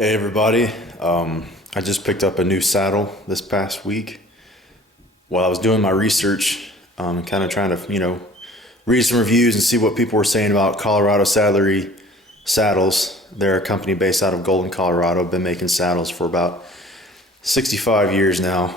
Hey everybody, I just picked up a new saddle this past week. While I was doing my research, and kind of trying to, read some reviews and see what people were saying about Colorado Saddlery saddles. They're a company based out of Golden, Colorado. Been making saddles for about 65 years now.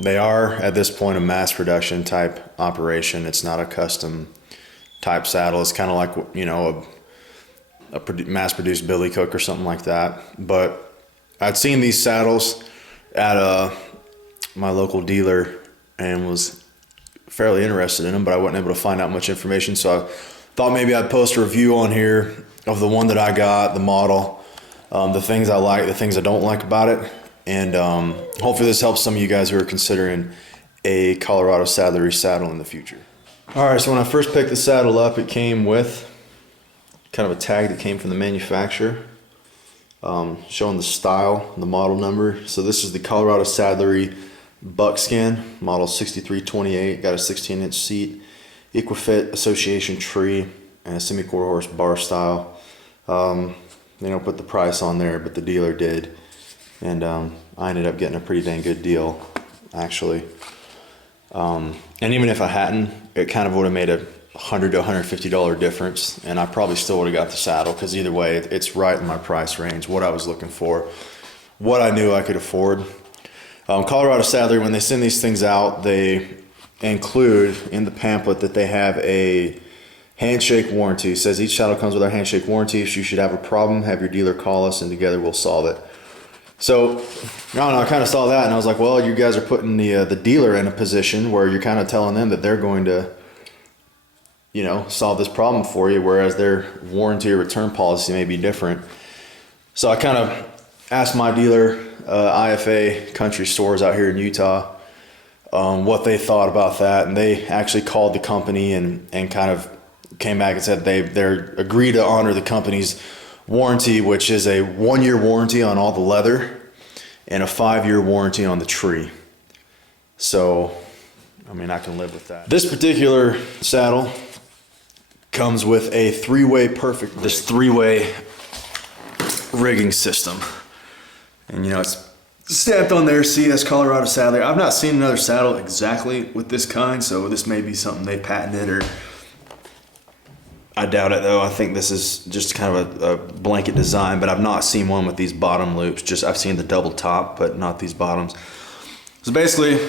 They are, at this point, a mass production type operation. It's not a custom type saddle. It's kind of like, a mass-produced billy cook or something like that. But I'd seen these saddles at my local dealer and was fairly interested in them, but I wasn't able to find out much information. So I thought maybe I'd post a review on here of the one that I got, the model, the things I like, the things I don't like about it, and hopefully this helps some of you guys who are considering a Colorado Saddlery saddle in the future. All right, so when I first picked the saddle up, it came with kind of a tag that came from the manufacturer, showing the style, the model number. So this is the Colorado Saddlery Buckskin, model 6328, got a 16-inch seat, Equifit Association tree, and a semi-quarter horse bar style. They don't put the price on there, but the dealer did. And I ended up getting a pretty dang good deal, actually. And even if I hadn't, it kind of would have made a $100 to $150 difference, and I probably still would have got the saddle, because either way it's right in my price range, what I was looking for, what I knew I could afford. Colorado Saddlery, when they send these things out, they include in the pamphlet that they have a handshake warranty. It says each saddle comes with our handshake warranty. If you should have a problem, have your dealer call us and together we'll solve it. So I don't know, I kind of saw that and I was like, well, you guys are putting the dealer in a position where you're kind of telling them that they're going to solve this problem for you, whereas their warranty or return policy may be different. So I kind of asked my dealer, IFA Country Stores out here in Utah, what they thought about that, and they actually called the company and kind of came back and said they agreed to honor the company's warranty, which is a 1-year warranty on all the leather and a 5-year warranty on the tree. So, I mean, I can live with that. This particular saddle comes with a three-way rigging system, and it's stamped on there, CS Colorado Saddlery. I've not seen another saddle exactly with this kind, so this may be something they patented, or I doubt it though. I think this is just kind of a blanket design, but I've not seen one with these bottom loops. I've seen the double top, but not these bottoms. So basically,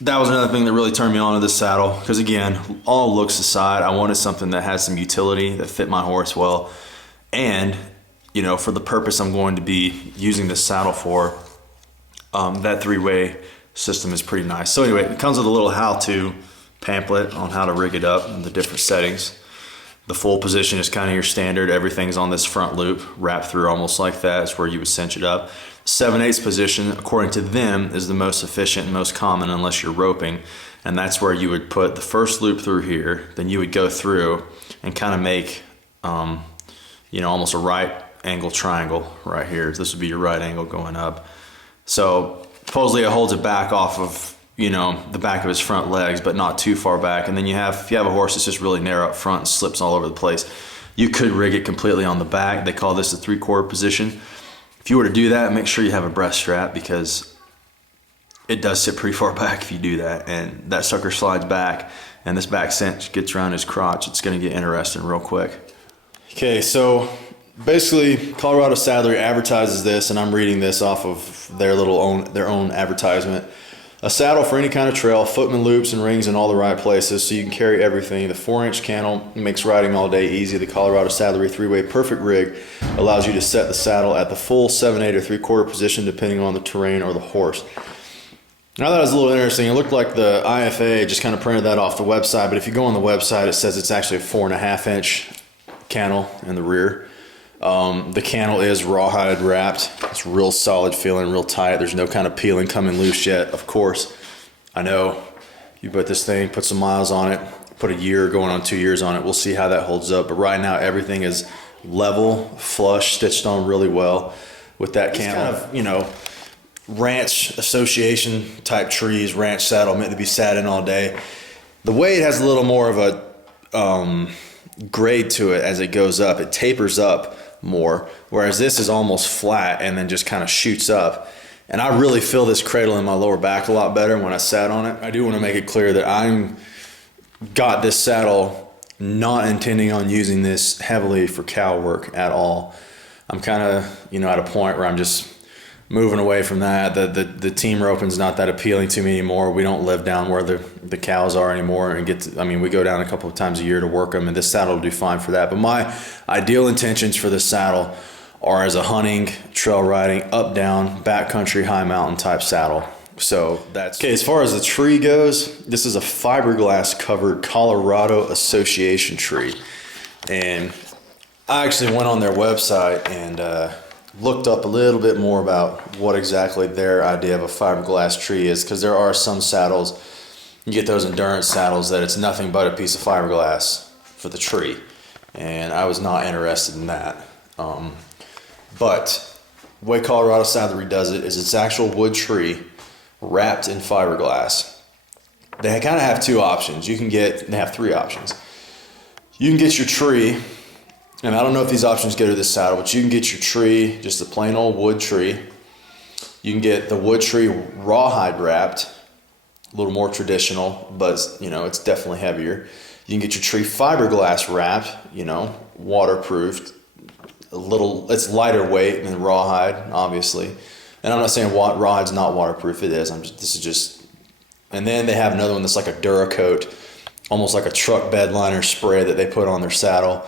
that was another thing that really turned me on to this saddle, because again, all looks aside, I wanted something that has some utility, that fit my horse well, and for the purpose I'm going to be using this saddle for, that three-way system is pretty nice. So anyway, it comes with a little how-to pamphlet on how to rig it up in the different settings. The full position is kind of your standard. Everything's on this front loop, wrapped through almost like that. It's where you would cinch it up. 7/8 position, according to them, is the most efficient and most common unless you're roping. And that's where you would put the first loop through here. Then you would go through and kind of make, almost a right angle triangle right here. This would be your right angle going up. So supposedly it holds it back off of the back of his front legs, but not too far back. And then if you have a horse that's just really narrow up front and slips all over the place, you could rig it completely on the back. They call this the 3/4 position. If you were to do that, make sure you have a breast strap, because it does sit pretty far back if you do that, and that sucker slides back and this back cinch gets around his crotch. It's going to get interesting real quick. Okay, so basically Colorado Saddlery advertises this, and I'm reading this off of their own advertisement. A saddle for any kind of trail, footman loops and rings in all the right places so you can carry everything. The 4-inch cantle makes riding all day easy. The Colorado Saddlery 3-way perfect rig allows you to set the saddle at the full 7/8 or 3/4 position depending on the terrain or the horse. Now that was a little interesting. It looked like the IFA just kind of printed that off the website, but if you go on the website, it says it's actually a 4.5-inch cantle in the rear. The cantle is rawhide wrapped. It's real solid feeling, real tight. There's no kind of peeling coming loose yet. Of course, I know you put this thing, put some miles on it, put a year going on 2 years on it. We'll see how that holds up. But right now everything is level, flush, stitched on really well with that cantle. It's kind of, ranch association type trees, ranch saddle meant to be sat in all day. The weight has a little more of a grade to it as it goes up. It tapers up more, whereas this is almost flat and then just kind of shoots up. And I really feel this cradle in my lower back a lot better when I sat on it. I do want to make it clear that I'm got this saddle not intending on using this heavily for cow work at all. I'm kind of, you know, at a point where I'm just moving away from that. The team roping's not that appealing to me anymore. We don't live down where the cows are anymore, and we go down a couple of times a year to work them, and this saddle will do fine for that. But my ideal intentions for this saddle are as a hunting, trail riding, up, down, backcountry, high mountain type saddle. So that's okay. As far as the tree goes, this is a fiberglass covered Colorado Association tree. And I actually went on their website and looked up a little bit more about what exactly their idea of a fiberglass tree is, because there are some saddles, you get those endurance saddles that it's nothing but a piece of fiberglass for the tree. And I was not interested in that. But the way Colorado Saddlery does it is it's actual wood tree wrapped in fiberglass. They kind of have two options. They have three options. You can get your tree, and I don't know if these options go to this saddle, but you can get your tree, just a plain old wood tree. You can get the wood tree rawhide wrapped, a little more traditional, but you know, it's definitely heavier. You can get your tree fiberglass wrapped, you know, waterproofed. It's lighter weight than rawhide, obviously. And I'm not saying rawhide's not waterproof. It is. And then they have another one that's like a Duracoat, almost like a truck bed liner spray that they put on their saddle.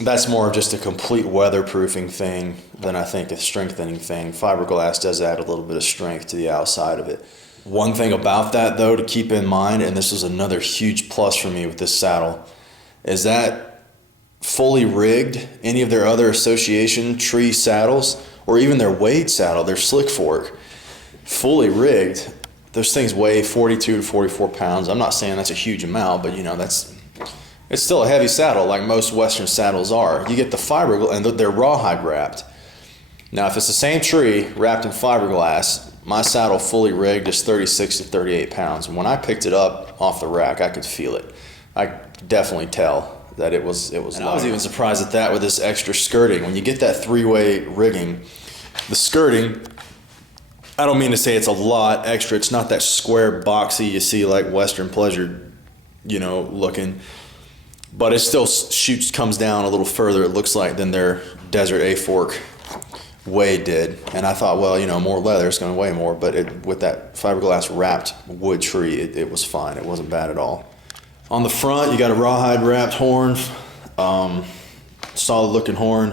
That's more of just a complete weatherproofing thing than I think a strengthening thing. Fiberglass does add a little bit of strength to the outside of it. One thing about that, though, to keep in mind, and this was another huge plus for me with this saddle, is that fully rigged, any of their other association tree saddles, or even their Wade saddle, their slick fork, fully rigged, those things weigh 42 to 44 pounds. I'm not saying that's a huge amount, but you know, it's still a heavy saddle like most Western saddles are. You get the fiberglass, and they're rawhide wrapped. Now, if it's the same tree wrapped in fiberglass, my saddle fully rigged is 36 to 38 pounds. And when I picked it up off the rack, I could feel it. I could definitely tell that it was. And I was even surprised at that with this extra skirting. When you get that three-way rigging, the skirting, I don't mean to say it's a lot extra. It's not that square boxy you see like Western Pleasure, you know, looking, but it still comes down a little further, it looks like, than their Desert A-Fork Wade did. And I thought, well, you know, more leather, it's going to weigh more, but with that fiberglass wrapped wood tree, it was fine. It wasn't bad at all. On the front, you got a rawhide wrapped horn, solid looking horn.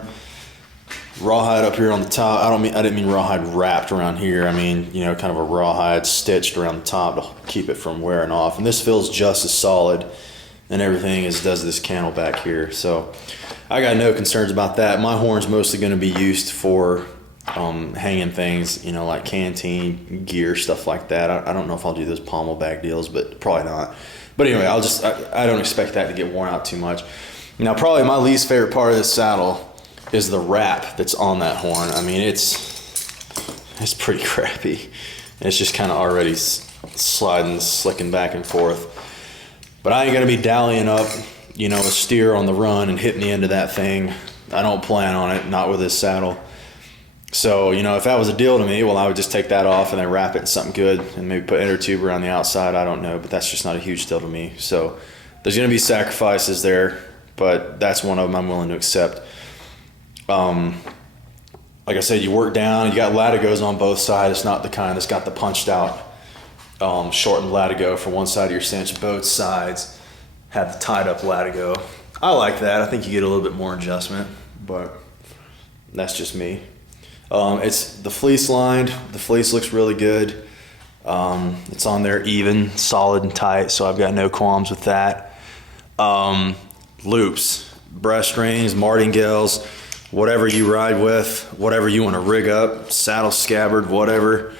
Rawhide up here on the top. I didn't mean rawhide wrapped around here. I mean, you know, kind of a rawhide stitched around the top to keep it from wearing off. And this feels just as solid and everything as does this cantle back here. So I got no concerns about that. My horn's mostly going to be used for hanging things, you know, like canteen gear, stuff like that. I don't know if I'll do those pommel bag deals, but probably not. But anyway, I don't expect that to get worn out too much. Now, probably my least favorite part of this saddle is the wrap that's on that horn. I mean, it's pretty crappy. It's just kind of already sliding, slicking back and forth. But I ain't gonna be dallying up, you know, a steer on the run and hitting the end of that thing. I don't plan on it, not with this saddle. So, you know, if that was a deal to me, well, I would just take that off and then wrap it in something good and maybe put inner tube around the outside. I don't know, but that's just not a huge deal to me. So there's going to be sacrifices there, but that's one of them I'm willing to accept. Like I said, you work down, you got latigos on both sides. It's not the kind that's got the punched out, shortened latigo for one side of your cinch. Both sides have the tied up latigo. I like that. I think you get a little bit more adjustment, but that's just me. It's the fleece lined. The fleece looks really good. It's on there even, solid and tight, so I've got no qualms with that. Loops, breast rings, martingales, whatever you ride with, whatever you want to rig up, saddle scabbard, whatever.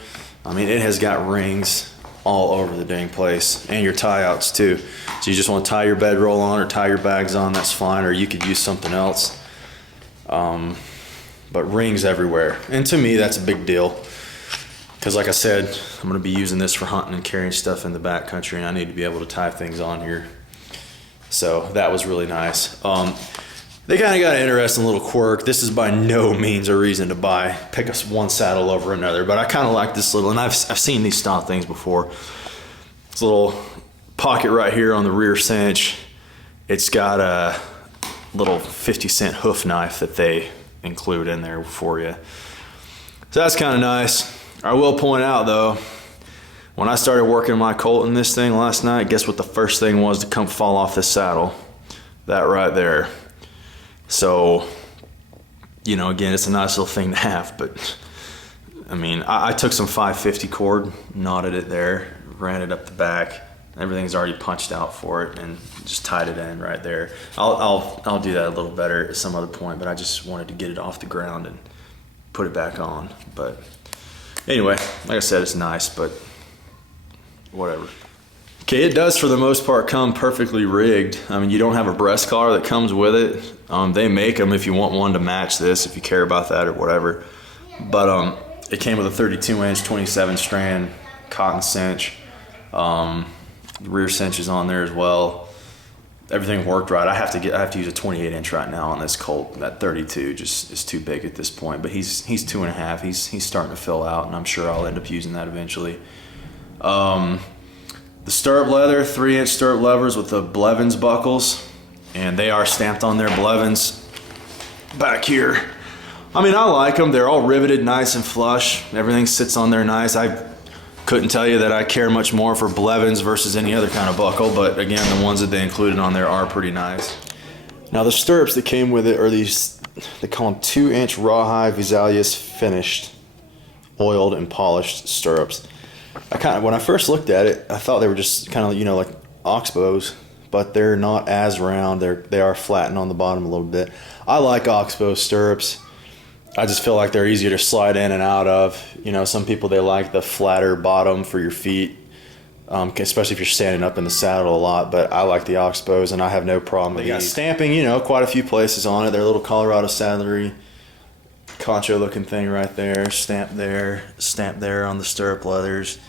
I mean, it has got rings all over the dang place, and your tie outs too. So you just want to tie your bedroll on or tie your bags on, that's fine, or you could use something else. But rings everywhere. And to me, that's a big deal. Because like I said, I'm going to be using this for hunting and carrying stuff in the backcountry, and I need to be able to tie things on here. So that was really nice. They kind of got an interesting little quirk. This is by no means a reason to pick us one saddle over another, but I kind of like this little, and I've seen these style things before. This little pocket right here on the rear cinch. It's got a little 50-cent hoof knife that they include in there for you. So that's kind of nice. I will point out though, when I started working my colt in this thing last night, guess what the first thing was to come fall off this saddle? That right there. So, you know, again, it's a nice little thing to have, but I mean, I took some 550 cord, knotted it there, ran it up the back. Everything's already punched out for it, and just tied it in right there. I'll do that a little better at some other point, but I just wanted to get it off the ground and put it back on. But anyway, like I said, it's nice, but whatever. Okay, it does for the most part come perfectly rigged. I mean, you don't have a breast collar that comes with it. They make them if you want one to match this, if you care about that or whatever. But it came with a 32-inch, 27-strand cotton cinch. The rear cinch is on there as well. Everything worked right. I have to use a 28-inch right now on this colt. That 32 just is too big at this point. But he's 2.5. He's starting to fill out, and I'm sure I'll end up using that eventually. The stirrup leather, 3-inch stirrup levers with the Blevins buckles, and they are stamped on their Blevins back here. I mean, I like them. They're all riveted nice and flush. Everything sits on there nice. I couldn't tell you that I care much more for Blevins versus any other kind of buckle, but again, the ones that they included on there are pretty nice. Now the stirrups that came with it are these, they call them 2-inch rawhide Vesalius finished, oiled and polished stirrups. When I first looked at it, I thought they were just kind of, you know, like oxbows, but they're not as round. They are flattened on the bottom a little bit. I like oxbow stirrups. I just feel like they're easier to slide in and out of. You know, some people, they like the flatter bottom for your feet, especially if you're standing up in the saddle a lot, but I like the oxbows, and I have no problem with these. They got stamping, you know, quite a few places on it. They're a little Colorado Saddlery concho looking thing right there, stamped there on the stirrup leathers,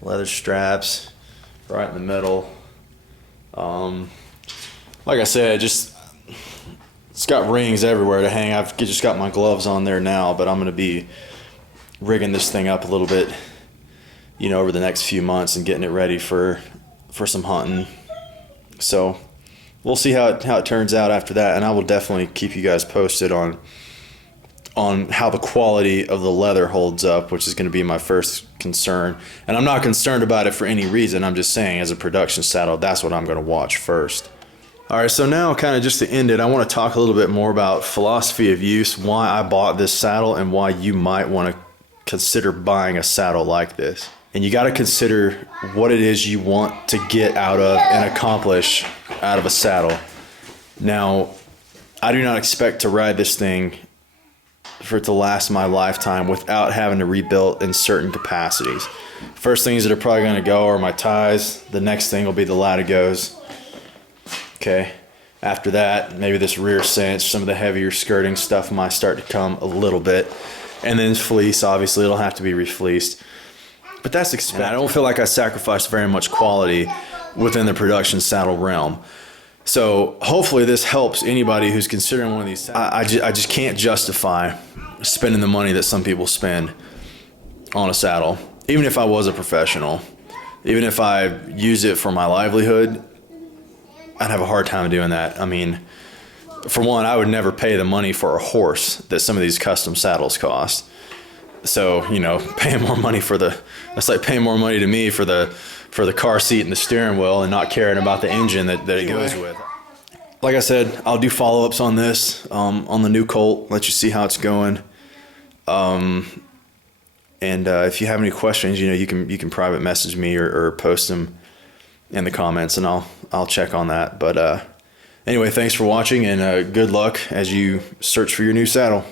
leather straps right in the middle. Like I said, it's got rings everywhere to hang. I've just got my gloves on there now, but I'm going to be rigging this thing up a little bit, you know, over the next few months and getting it ready for some hunting. So we'll see how it turns out after that, and I will definitely keep you guys posted on how the quality of the leather holds up, which is going to be my first concern. And I'm not concerned about it for any reason. I'm just saying, as a production saddle, that's what I'm going to watch first. All right, so now kind of just to end it, I want to talk a little bit more about philosophy of use, why I bought this saddle, and why you might want to consider buying a saddle like this. And you got to consider what it is you want to get out of and accomplish out of a saddle. Now, I do not expect to ride this thing for it to last my lifetime without having to rebuild in certain capacities. First things that are probably going to go are my ties. The next thing will be the latigos. Okay. After that, maybe this rear cinch, some of the heavier skirting stuff might start to come a little bit. And then fleece, obviously, it'll have to be refleeced. But that's expected. I don't feel like I sacrificed very much quality within the production saddle realm. So hopefully this helps anybody who's considering one of these saddles. I just can't justify spending the money that some people spend on a saddle. Even if I was a professional, even if I use it for my livelihood, I'd have a hard time doing that. I mean, for one, I would never pay the money for a horse that some of these custom saddles cost. So, you know, paying more money that's like paying more money to me for the car seat and the steering wheel and not caring about the engine that it goes with. Like I said, I'll do follow-ups on this, on the new Colt, let you see how it's going. And if you have any questions, you know, you can private message me or post them in the comments, and I'll check on that. But anyway, thanks for watching, and good luck as you search for your new saddle.